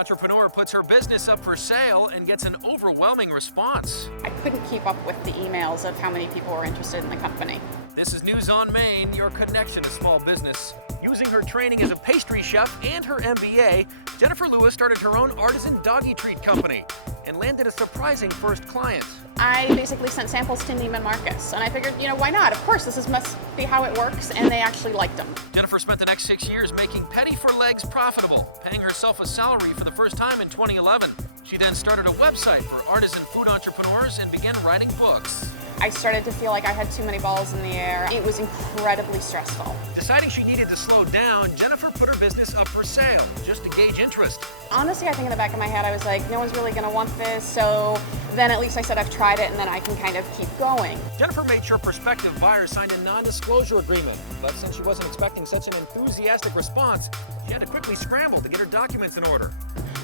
entrepreneur puts her business up for sale and gets an overwhelming response. I couldn't keep up with the emails of how many people were interested in the company. This is News on Main, your connection to small business. Using her training as a pastry chef and her MBA, Jennifer Lewis started her own artisan doggy treat company and landed a surprising first client. I basically sent samples to Neiman Marcus, and I figured, why not? Of course, must be how it works, and they actually liked them. Jennifer spent the next 6 years making penny for legs profitable, paying herself a salary for the first time in 2011. She then started a website for artisan food entrepreneurs and began writing books. I started to feel like I had too many balls in the air. It was incredibly stressful. Deciding she needed to slow down, Jennifer put her business up for sale, just to gauge interest. Honestly, I think in the back of my head, I was like, no one's really gonna want this, so then at least I said I've tried it, and then I can kind of keep going. Jennifer made sure prospective buyers signed a non-disclosure agreement, but since she wasn't expecting such an enthusiastic response, she had to quickly scramble to get her documents in order.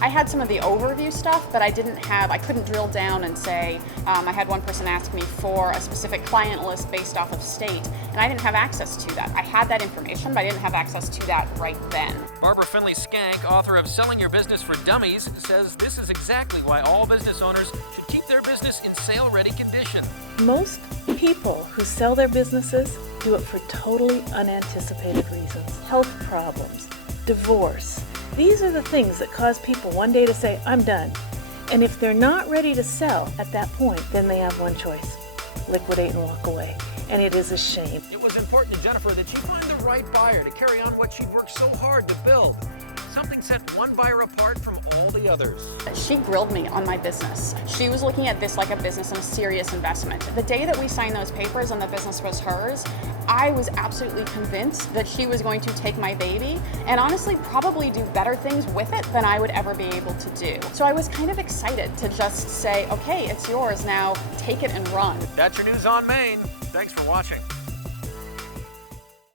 I had some of the overview stuff, but I couldn't drill down and say, I had one person ask me for a specific client list based off of state, and I didn't have access to that. I had that information, but I didn't have access to that right then. Barbara Finley Skank, author of Selling Your Business for Dummies, says this is exactly why all business owners should keep their business in sale-ready condition. Most people who sell their businesses do it for totally unanticipated reasons. Health problems, divorce. These are the things that cause people one day to say, I'm done. And if they're not ready to sell at that point, then they have one choice: liquidate and walk away. And it is a shame. It was important to Jennifer that she find the right buyer to carry on what she'd worked so hard to build. Something set one buyer apart from all the others. She grilled me on my business. She was looking at this like a business and a serious investment. The day that we signed those papers and the business was hers, I was absolutely convinced that she was going to take my baby and honestly probably do better things with it than I would ever be able to do. So I was kind of excited to just say, okay, it's yours now, take it and run. That's your News on Main. Thanks for watching.